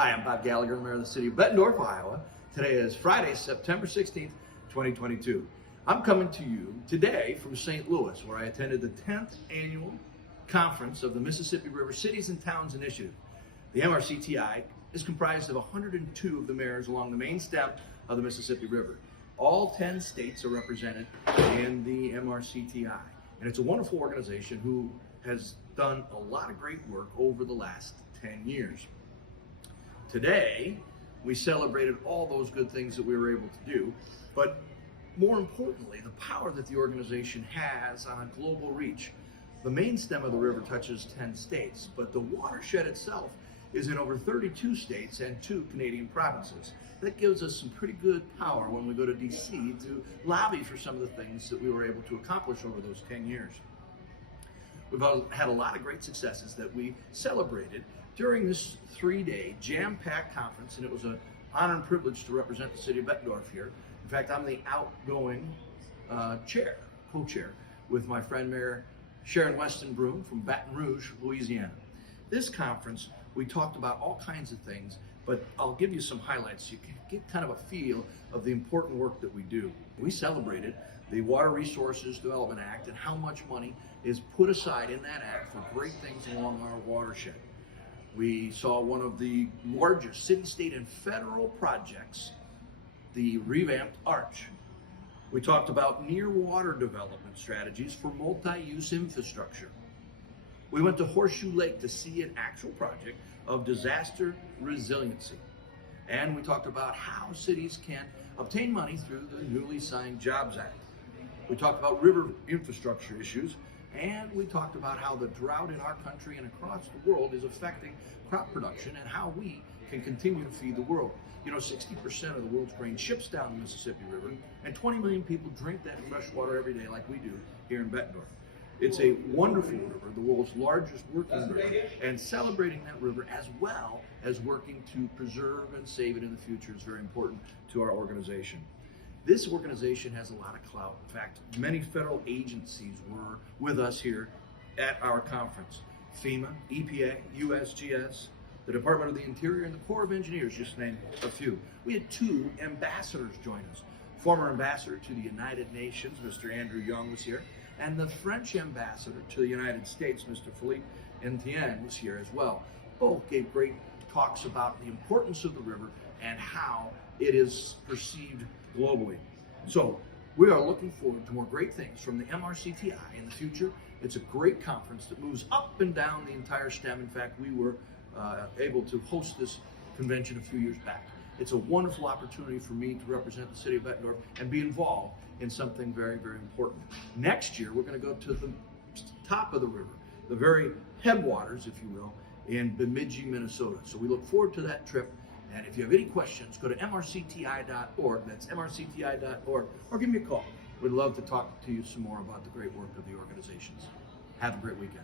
Hi, I'm Bob Gallagher, the mayor of the city of Bettendorf, Iowa. Today is Friday, September 16th, 2022. I'm coming to you today from St. Louis, where I attended the 10th annual conference of the Mississippi River Cities and Towns Initiative. The MRCTI is comprised of 102 of the mayors along the main stem of the Mississippi River. All 10 states are represented in the MRCTI, and it's a wonderful organization who has done a lot of great work over the last 10 years. Today, we celebrated all those good things that we were able to do, but more importantly, the power that the organization has on a global reach. The main stem of the river touches 10 states, but the watershed itself is in over 32 states and 2 Canadian provinces. That gives us some pretty good power when we go to DC to lobby for some of the things that we were able to accomplish over those 10 years. We've had a lot of great successes that we celebrated during this 3-day jam-packed conference, and it was an honor and privilege to represent the city of Bettendorf here. In fact, I'm the outgoing co-chair, with my friend Mayor Sharon Weston Broom from Baton Rouge, Louisiana. This conference, we talked about all kinds of things, but I'll give you some highlights so you can get kind of a feel of the important work that we do. We celebrated the Water Resources Development Act and how much money is put aside in that act for great things along our watershed. We saw one of the largest city, state, and federal projects, the revamped Arch. We talked about near water development strategies for multi-use infrastructure. We went to Horseshoe Lake to see an actual project of disaster resiliency. And we talked about how cities can obtain money through the newly signed Jobs Act. We talked about river infrastructure issues, and we talked about how the drought in our country and across the world is affecting crop production and how we can continue to feed the world. You know, 60% of the world's grain ships down the Mississippi River, and 20 million people drink that fresh water every day like we do here in Bettendorf. It's a wonderful river, the world's largest working river, and celebrating that river as well as working to preserve and save it in the future is very important to our organization. This organization has a lot of clout. In fact, many federal agencies were with us here at our conference. FEMA, EPA, USGS, the Department of the Interior, and the Corps of Engineers, just to name a few. We had 2 ambassadors join us. Former ambassador to the United Nations, Mr. Andrew Young, was here, and the French ambassador to the United States, Mr. Philippe Etienne, was here as well. Both gave great talks about the importance of the river and how it is perceived globally. So we are looking forward to more great things from the MRCTI in the future. It's a great conference that moves up and down the entire stem. In fact, we were able to host this convention a few years back. It's a wonderful opportunity for me to represent the city of Bettendorf and be involved in something very, very important. Next year, we're going to go to the top of the river, the very headwaters, if you will, in Bemidji, Minnesota. So we look forward to that trip. And if you have any questions, go to mrcti.org, that's mrcti.org, or give me a call. We'd love to talk to you some more about the great work of the organizations. Have a great weekend.